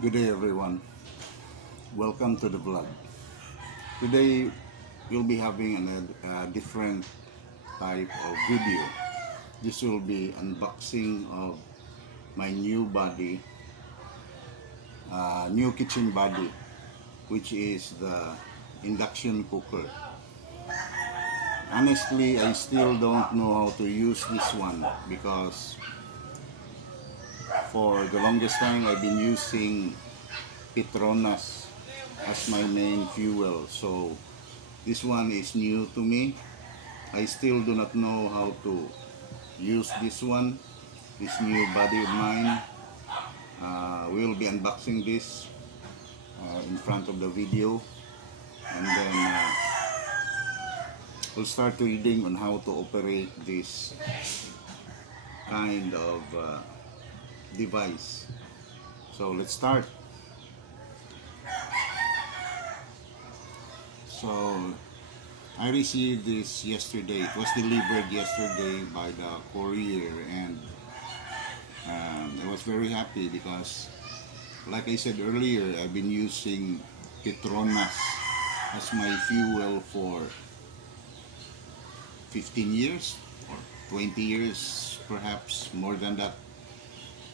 Good day everyone, welcome to the vlog. Today we'll be having a different type of video. This will be unboxing of my new body, new kitchen body, which is the induction cooker. Honestly, I still don't know how to use this one because for the longest time I've been using Petronas as my main fuel, so this one is new to me. I still do not know how to use this one, this new body of mine. We'll be unboxing this in front of the video, and then we'll start reading on how to operate this kind of device. So let's start. So I received this yesterday. It was delivered yesterday by the courier, and I was very happy because, like I said earlier, I've been using Petronas as my fuel for 15 years or 20 years, perhaps more than that.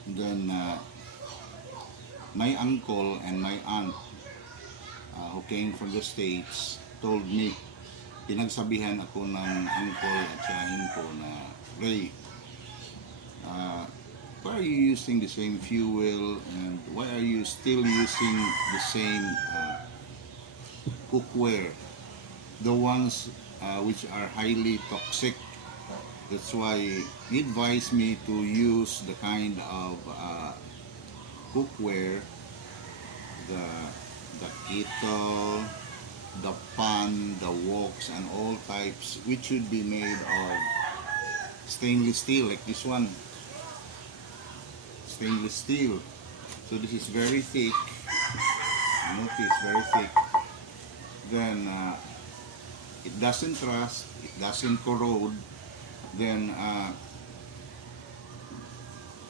Then my uncle and my aunt who came from the States told me, pinagsabihan ako ng uncle at tiyahin ko na, Ray, why are you using the same fuel and why are you still using the same cookware, the ones which are highly toxic? That's why he advised me to use the kind of cookware, the kettle, the pan, the woks, and all types, which should be made of stainless steel, like this one, stainless steel. So this is very thick. Notice, very thick. Then it doesn't rust, it doesn't corrode. Then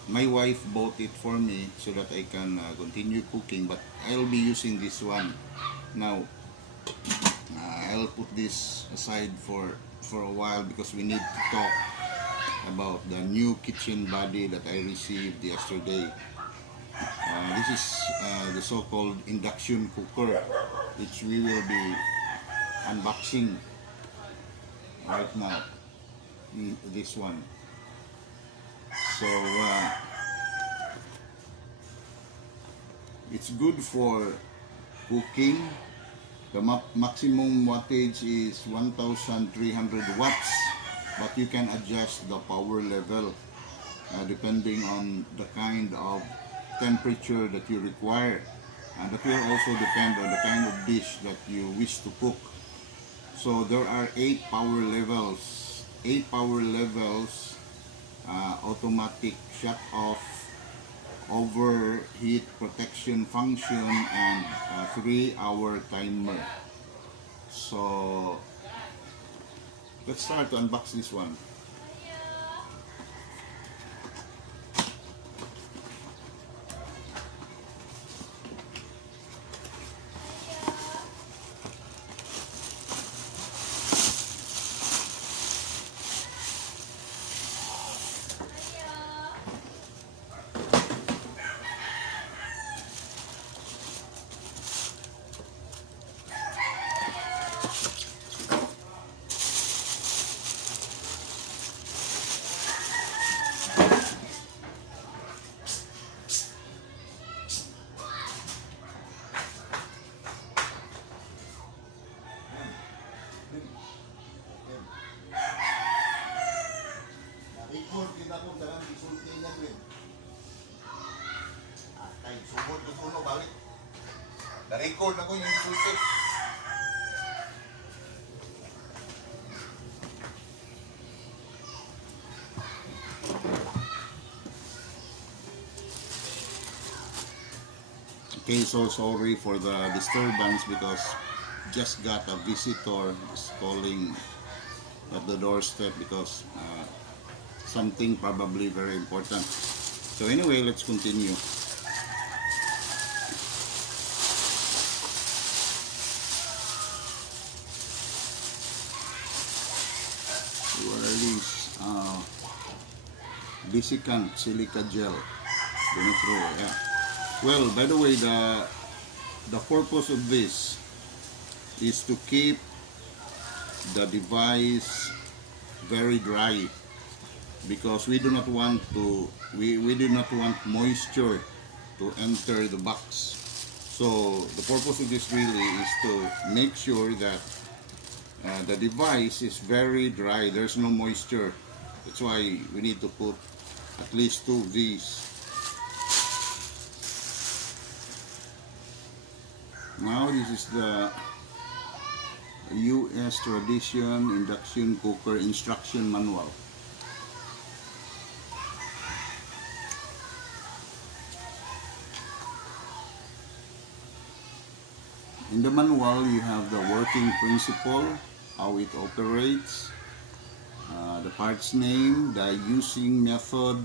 my wife bought it for me so that I can continue cooking, but I'll be using this one now. I'll put this aside for a while because we need to talk about the new kitchen body that I received yesterday. This is the so-called induction cooker, which we will be unboxing right now. This one. So it's good for cooking. The maximum wattage is 1300 watts, but you can adjust the power level depending on the kind of temperature that you require, and that will also depend on the kind of dish that you wish to cook. So there are 8 power levels. 8 power levels, automatic shut off, overheat protection function, and 3-hour timer. So let's start to unbox this one. Na-record ako yung sulti. Okay, so sorry for the disturbance because just got a visitor is calling at the doorstep because something probably very important. So anyway, let's continue. desiccant silica gel. Do not throw away. Yeah. Well, by the way, the purpose of this is to keep the device very dry, because we do not want moisture to enter the box. So the purpose of this really is to make sure that the device is very dry. There's no moisture. That's why we need to put at least 2 of these. Now this is the US Tradition Induction Cooker Instruction Manual. In the manual, you have the working principle, how it operates, the parts name, the using method,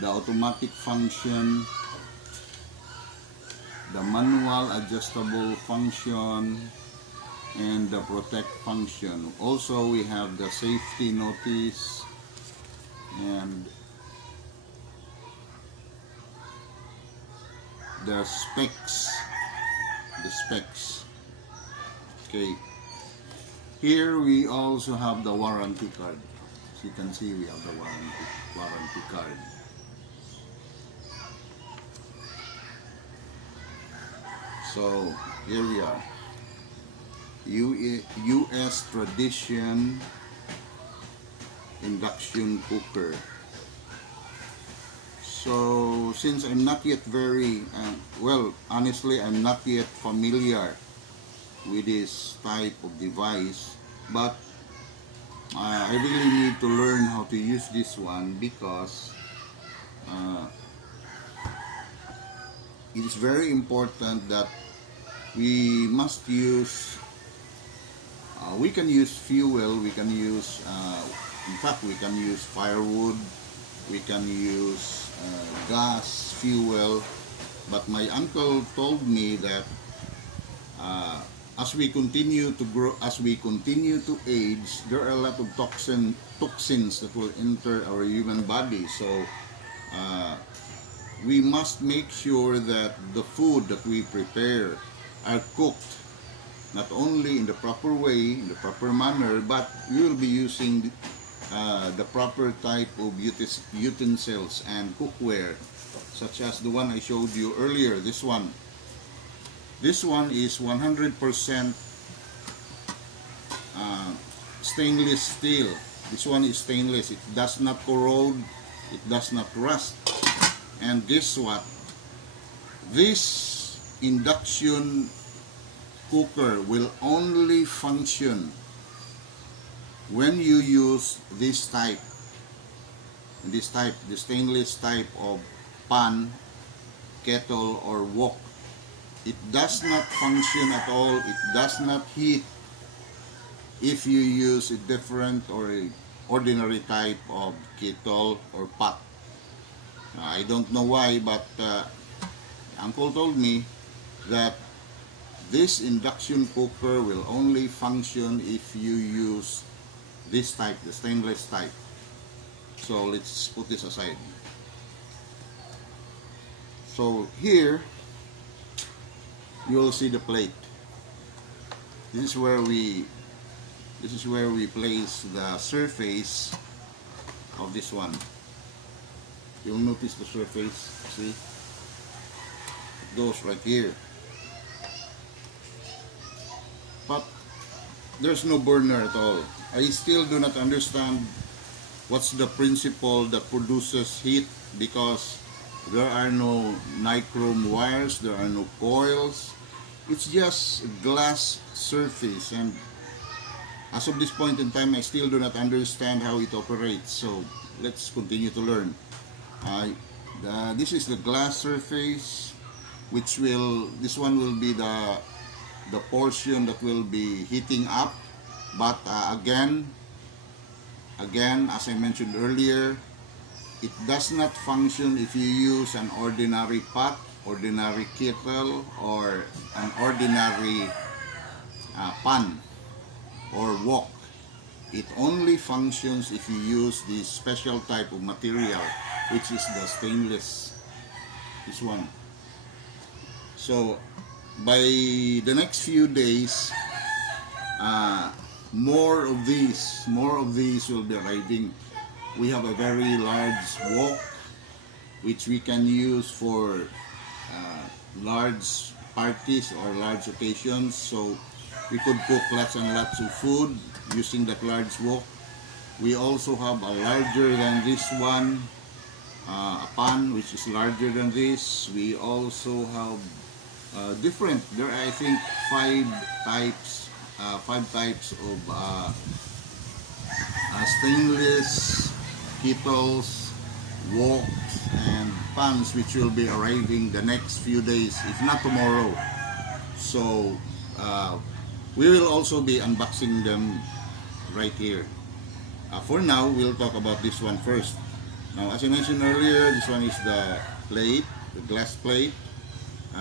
the automatic function, the manual adjustable function, and the protect function. Also, we have the safety notice and the specs. Okay, here we also have the warranty card. As you can see, we have the warranty card. So here we are, US Tradition Induction Cooker. So since I'm not yet honestly, I'm not yet familiar with this type of device, but I really need to learn how to use this one, because it is very important that we must use, we can use fuel, we can use, in fact we can use firewood, we can use gas, fuel, but my uncle told me that as we continue to grow, as we continue to age, there are a lot of toxins that will enter our human body. So we must make sure that the food that we prepare are cooked not only in the proper way, in the proper manner, but we will be using the proper type of utensils and cookware, such as the one I showed you earlier. This one is 100% stainless steel. This one is stainless. It does not corrode, it does not rust. And guess what? This induction cooker will only function when you use the stainless type of pan, kettle, or wok. It does not function at all. It does not heat if you use a different or a ordinary type of kettle or pot. I don't know why, but Uncle told me that this induction cooker will only function if you use this type, the stainless type. So let's put this aside. So here you will see the plate. This is where we place the surface of this one. You'll notice the surface, see? It goes right here. But there's no burner at all. I still do not understand what's the principle that produces heat, because there are no nichrome wires, there are no coils. It's just glass surface, and as of this point in time, I still do not understand how it operates. So let's continue to learn. This is the glass surface, this one will be the portion that will be heating up. But again, as I mentioned earlier, it does not function if you use an ordinary pot, ordinary kettle, or an ordinary pan or wok. it only functions if you use this special type of material, which is the stainless, this one. So by the next few days, more of these will be arriving. We have a very large wok which we can use for large parties or large occasions, so we could cook lots and lots of food using that large wok. We also have a larger than this one, a pan which is larger than this. We also have different, there are I think five types of stainless kettles, woks, and pans which will be arriving the next few days, if not tomorrow. So we will also be unboxing them right here. For now, we'll talk about this one first. Now, as I mentioned earlier, this one is the plate, the glass plate.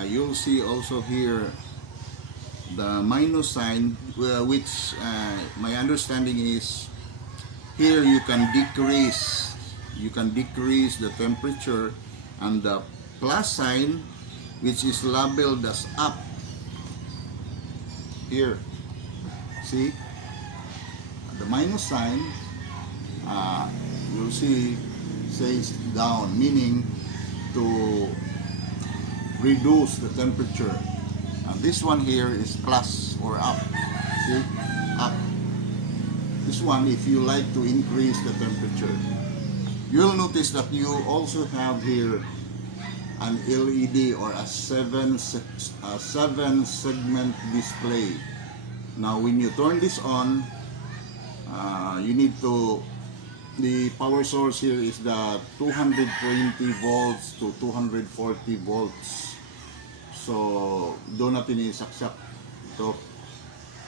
You'll see also here the minus sign, which my understanding is here you can decrease the temperature, and the plus sign, which is labeled as up here. See the minus sign, you'll see says down, meaning to reduce the temperature. And this one here is plus or up. See, up. This one, if you like to increase the temperature. You'll notice that you also have here an LED or a seven segment display. Now when you turn this on, you need to, the power source here is the 220 volts to 240 volts. So doon natin isaksak ito.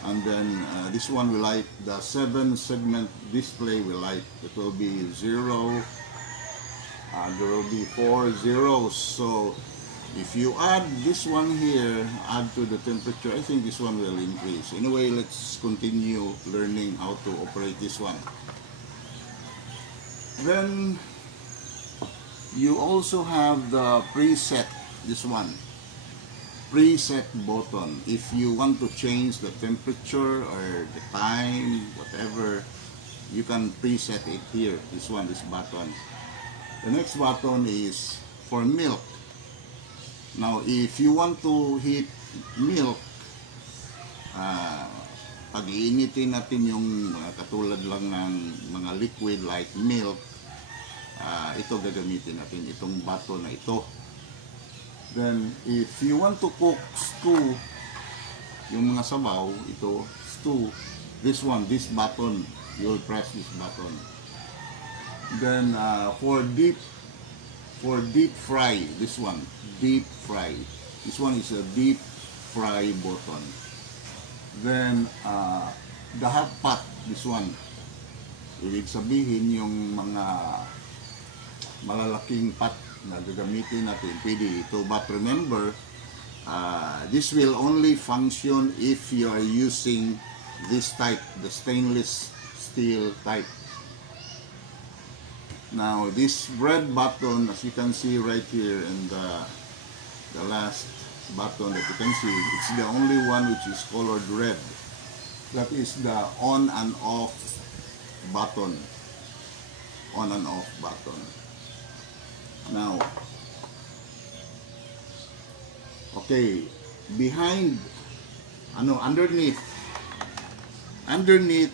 And then this one we like, the 7 segment display we like. It will be 0, there will be 4 zeros. So if you add this one here, add to the temperature, I think this one will increase. Anyway, let's continue learning how to operate this one. Then you also have the preset, this one, preset button. If you want to change the temperature or the time, whatever, you can preset it here. This one, this button. The next button is for milk. Now if you want to heat milk, pag-iinitin natin yung katulad lang ng mga liquid like milk, ito gagamitin natin, itong button na ito. Then if you want to cook stew, yung mga sabaw, ito, stew, this one, this button, you'll press this button. Then for deep fry, this one, deep fry, this one is a deep fry button. Then the hot pot, this one, ibig sabihin yung mga malalaking pot na gagamitin natin, pwede ito. But remember, this will only function if you are using this type, the stainless steel type. Now this red button, as you can see right here, and the last button that you can see, it's the only one which is colored red. That is the on and off button. On and off button. Now, okay, behind, underneath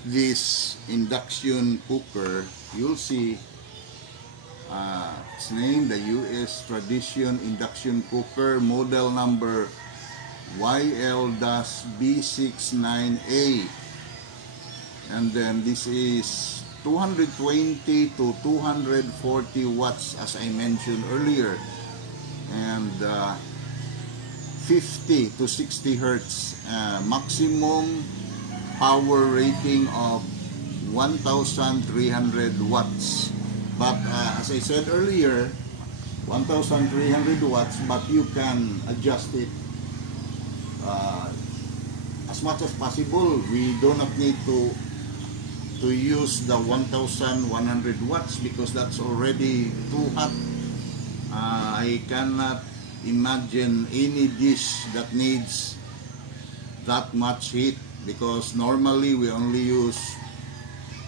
this induction cooker, you'll see it's named the US Tradition Induction Cooker, model number YL-B69A, and then this is 220 to 240 watts, as I mentioned earlier, and 50 to 60 hertz, maximum power rating of 1,300 watts. But as I said earlier, 1,300 watts, but you can adjust it as much as possible. We do not need to to use the 1100 watts because that's already too hot. I cannot imagine any dish that needs that much heat because normally we only use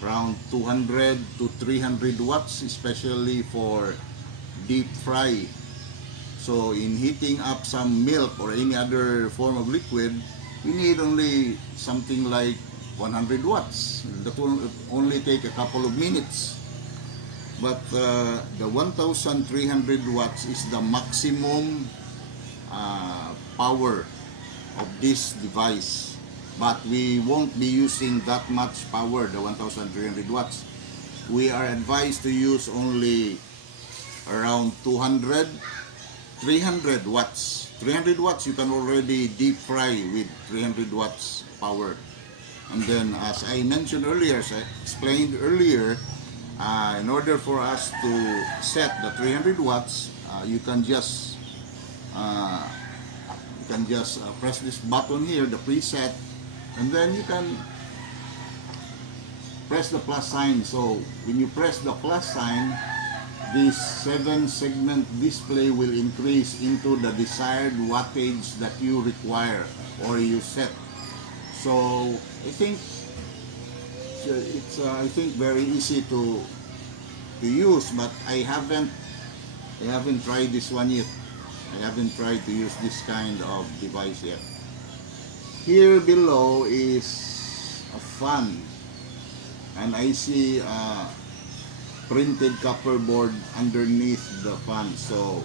around 200 to 300 watts, especially for deep fry. So in heating up some milk or any other form of liquid, we need only something like 100 watts. That will only take a couple of minutes. But the 1300 watts is the maximum power of this device. But we won't be using that much power, the 1300 watts. We are advised to use only around 300 watts. 300 watts, you can already deep fry with 300 watts power. And then, as I mentioned earlier, as I explained earlier, in order for us to set the 300 watts, you can just press this button here, the preset, and then you can press the plus sign. So when you press the plus sign, this 7-segment display will increase into the desired wattage that you require or you set. So I think it's very easy to use, but I haven't tried this one yet. I haven't tried to use this kind of device yet. Here below is a fan, and I see a printed copper board underneath the fan. So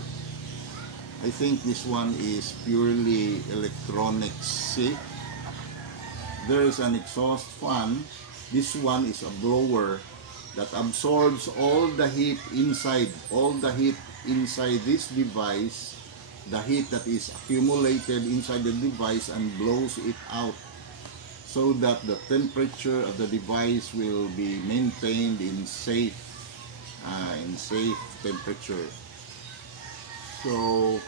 I think this one is purely electronics. See, there is an exhaust fan. This one is a blower that absorbs all the heat inside this device, the heat that is accumulated inside the device, and blows it out so that the temperature of the device will be maintained in safe temperature. So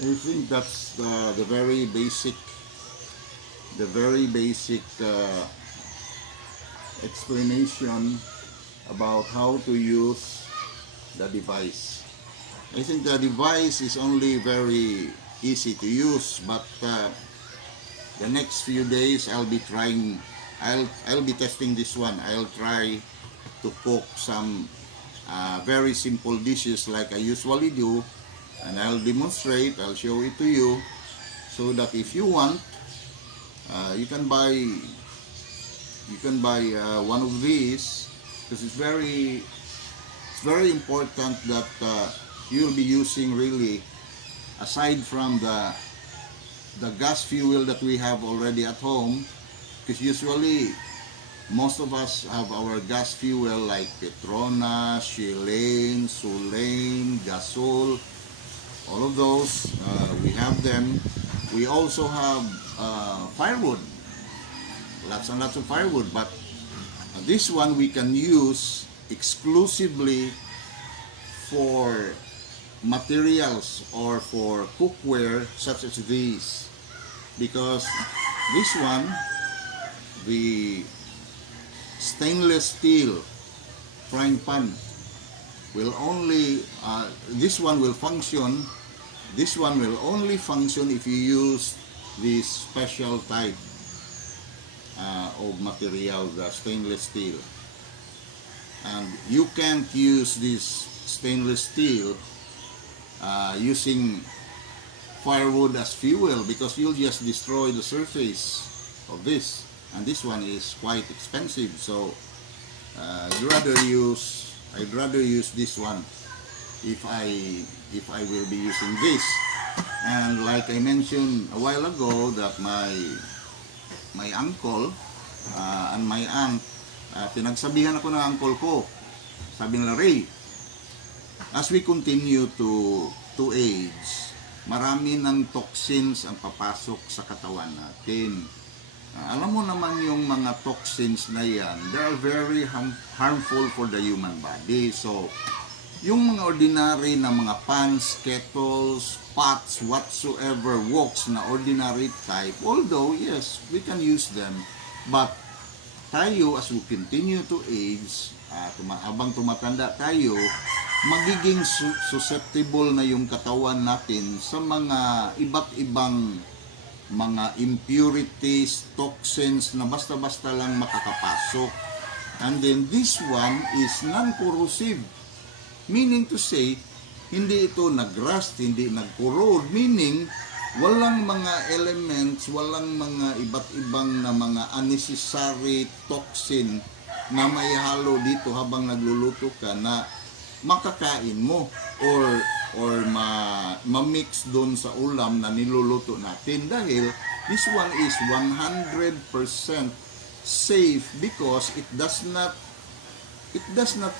I think that's the very basic explanation about how to use the device. I think the device is only very easy to use, but the next few days I'll be testing this one. I'll try to cook some very simple dishes like I usually do, and I'll demonstrate, I'll show it to you, so that if you want, you can buy one of these, because it's very important that you'll be using, really, aside from the gas fuel that we have already at home, because usually most of us have our gas fuel like Petronas, Shilane, Sulane, Gasol, all of those, we have them. We also have firewood, lots and lots of firewood, but this one we can use exclusively for materials or for cookware such as these, because this one, the stainless steel frying pan, will only this one will only function if you use this special type of material, the stainless steel. And you can't use this stainless steel using firewood as fuel, because you'll just destroy the surface of this, and this one is quite expensive. So I'd rather use this one if I will be using this. And like I mentioned a while ago, that my uncle and my aunt, pinagsabihan ako ng uncle ko, sabi nila, Ray, as we continue to age, marami ng toxins ang papasok sa katawan natin. Alam mo naman yung mga toxins na yan, they are very harmful for the human body. So yung mga ordinary na mga pans, kettles, pots, whatsoever, woks na ordinary type, although yes, we can use them, but tayo, as we continue to age, habang tumatanda tayo, magiging susceptible na yung katawan natin sa mga iba't ibang mga impurities, toxins na basta-basta lang makakapasok. And then this one is non-corrosive. Meaning to say, hindi ito nag-rust, hindi nag-corrode. Meaning, walang mga elements, walang mga iba't ibang na mga unnecessary toxin na maihalo dito habang nagluluto ka na makakain mo or ma-mix doon sa ulam na niluluto natin, dahil this one is 100% safe because it does not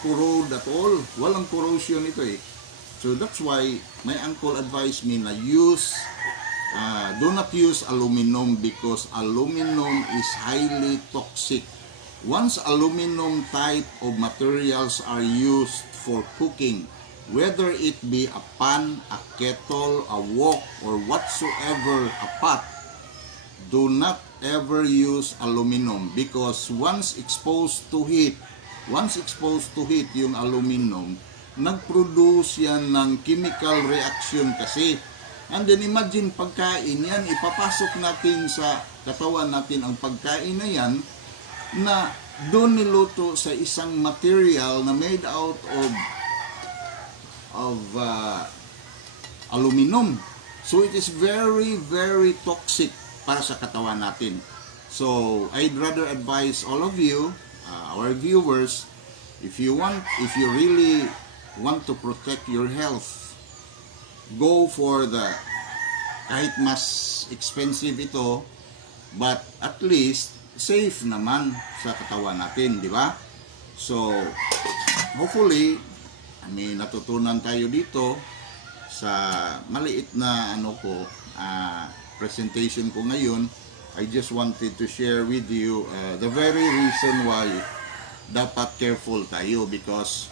corrode at all. Walang corrosion ito eh. So that's why my uncle advised me na do not use aluminum because aluminum is highly toxic. Once aluminum type of materials are used for cooking, whether it be a pan, a kettle, a wok, or whatsoever, a pot, do not ever use aluminum because once exposed to heat yung aluminum, nag-produce yan ng chemical reaction kasi. And then imagine pagkain yan, ipapasok natin sa katawan natin ang pagkain na yan na doon niluto sa isang material na made out of aluminum. So it is very, very toxic para sa katawan natin. So I'd rather advise all of you, our viewers, if you really want to protect your health, go for the kahit mas expensive ito, but at least safe naman sa katawan natin, di ba? So hopefully may natutunan tayo dito sa maliit na presentation ko ngayon. I just wanted to share with you the very reason why dapat careful tayo, because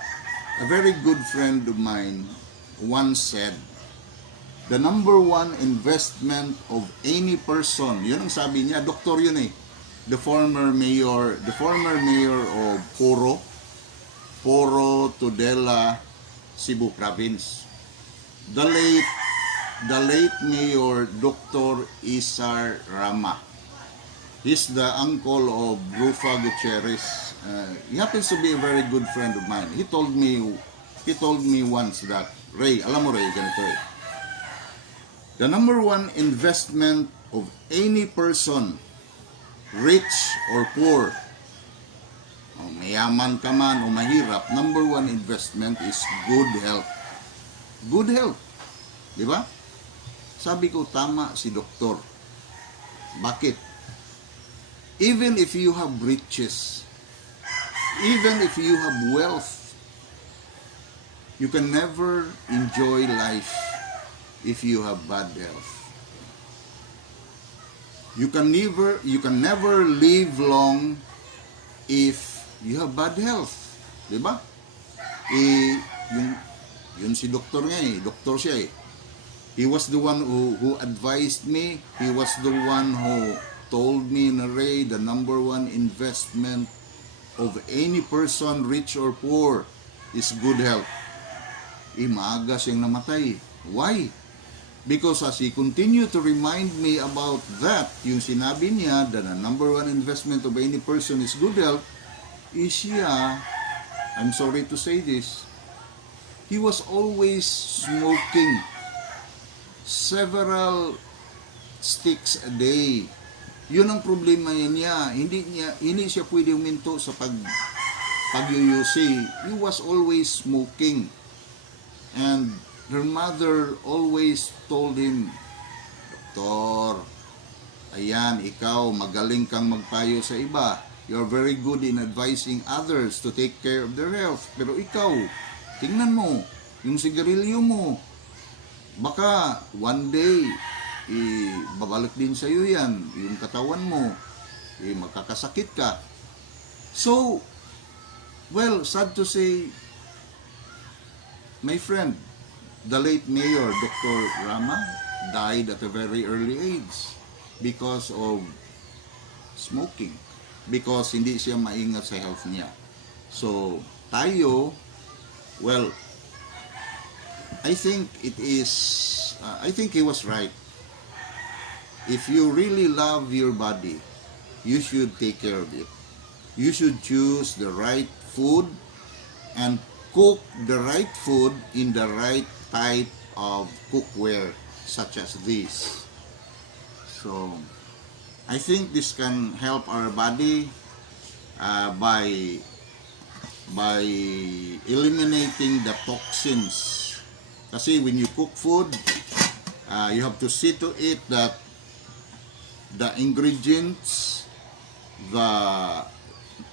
a very good friend of mine once said, the number one investment of any person, yun ang sabi niya, doktor yun eh, the former mayor of Poro, Tudela, Cebu Province. The late Mayor Dr. Isar Rama. He's the uncle of Rufa Gutierrez. He happens to be a very good friend of mine. He told me once that, Ray, alam mo Ray, ganito eh. The number one investment of any person, rich or poor, o mayaman ka man o mahirap, number one investment is good health. Good health. Di ba? Sabi ko, tama si doktor. Bakit? Even if you have riches, even if you have wealth, you can never enjoy life if you have bad health. You can never live long if you have bad health. Diba? Yun si doktor nga eh. Doktor siya eh. He was the one who advised me. He was the one who told me na Ray, the number one investment of any person, rich or poor, is good health. Maaga siyang namatay. Why? Because as he continued to remind me about that, yung sinabi niya that the number one investment of any person is good health, is siya, I'm sorry to say this, he was always smoking several sticks a day. Yun ang problema niya. Hindi siya pwede huminto sa pagyuyusi. He was always smoking. And her mother always told him, Doktor, ayan, ikaw magaling kang magpayo sa iba. You're very good in advising others to take care of their health. Pero ikaw, tingnan mo, yung sigarilyo mo, baka one day, babalik din sa'yo yan, yung katawan mo, magkakasakit ka. So, well, sad to say, my friend, the late Mayor, Dr. Rama, died at a very early age because of smoking. because hindi siya maingat sa health niya. So, tayo, well, I think I think he was right. If you really love your body, you should take care of it. You should choose the right food and cook the right food in the right type of cookware, such as this. So, I think this can help our body by eliminating the toxins. Kasi when you cook food, you have to see to it that the ingredients,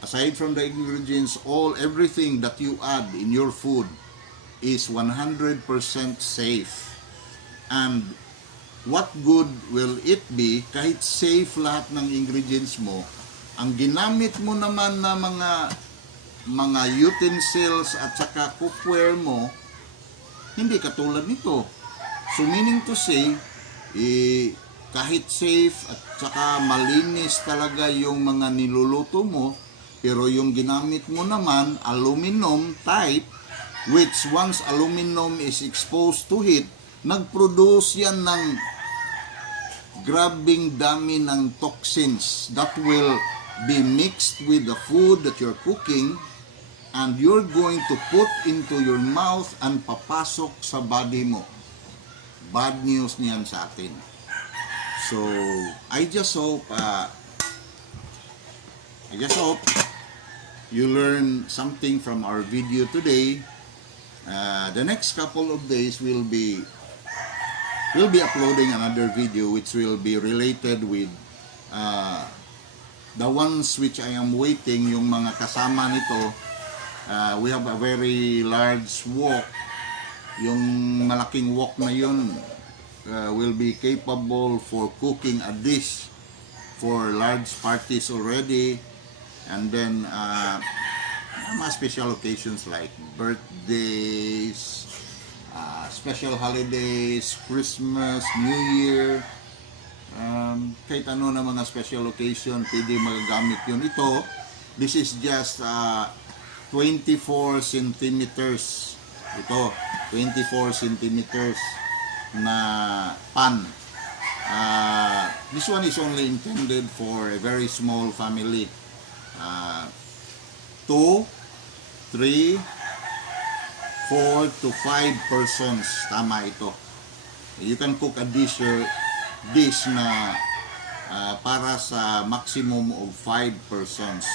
aside from the ingredients, everything that you add in your food is 100% safe. And what good will it be kahit safe lahat ng ingredients mo, ang ginamit mo naman na mga utensils at saka cookware mo, hindi katulad nito. So meaning to say, kahit safe at saka malinis talaga yung mga niluluto mo, pero yung ginamit mo naman, aluminum type, which once aluminum is exposed to heat, nag-produce yan ng grabing dami ng toxins that will be mixed with the food that you're cooking, and you're going to put into your mouth and papasok sa body mo. Bad news niyan sa atin. So, I just hope you learn something from our video today. The next couple of days we'll be uploading another video which will be related with the ones which I am waiting, yung mga kasama nito. We have a very large wok. Yung malaking wok na yun will be capable for cooking a dish for large parties already. And then mga special occasions like birthdays, special holidays, Christmas, New Year, kahit ano na mga special occasion, pwede magagamit yun. This is just 24 centimeters. Ito, 24 centimeters na pan. This one is only intended for a very small family. 2, 3, 4 to 5 persons. Tama ito. You can cook a dish na para sa maximum of 5 persons.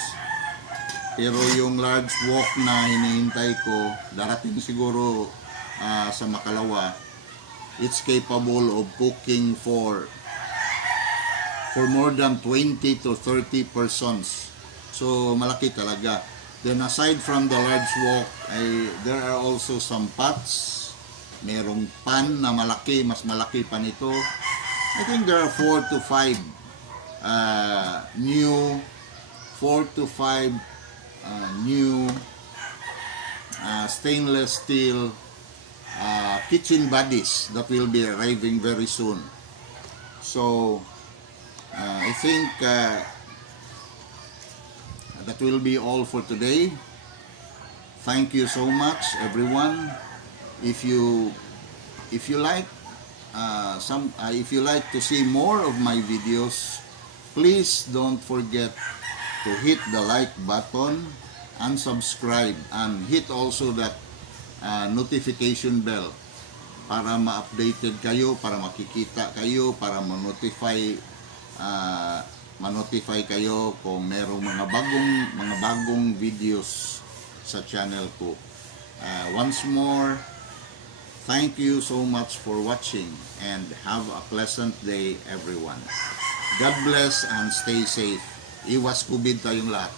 Pero yung large wok na hinihintay ko, darating siguro sa Makalawa, it's capable of cooking for more than 20 to 30 persons. So, malaki talaga. Then, aside from the large wok, there are also some pots. Merong pan na malaki, mas malaki pa nito. I think there are 4 to 5 new stainless steel kitchen bodies that will be arriving very soon. So I think that will be all for today. Thank you so much, everyone. If you like if you like to see more of my videos, please don't forget to hit the like button and subscribe, and hit also that notification bell para ma-updated kayo, para makikita kayo, para ma-notify kayo kung merong mga bagong videos sa channel ko. Once more, thank you so much for watching, and have a pleasant day, everyone. God bless and stay safe. Iwas COVID tayong lahat.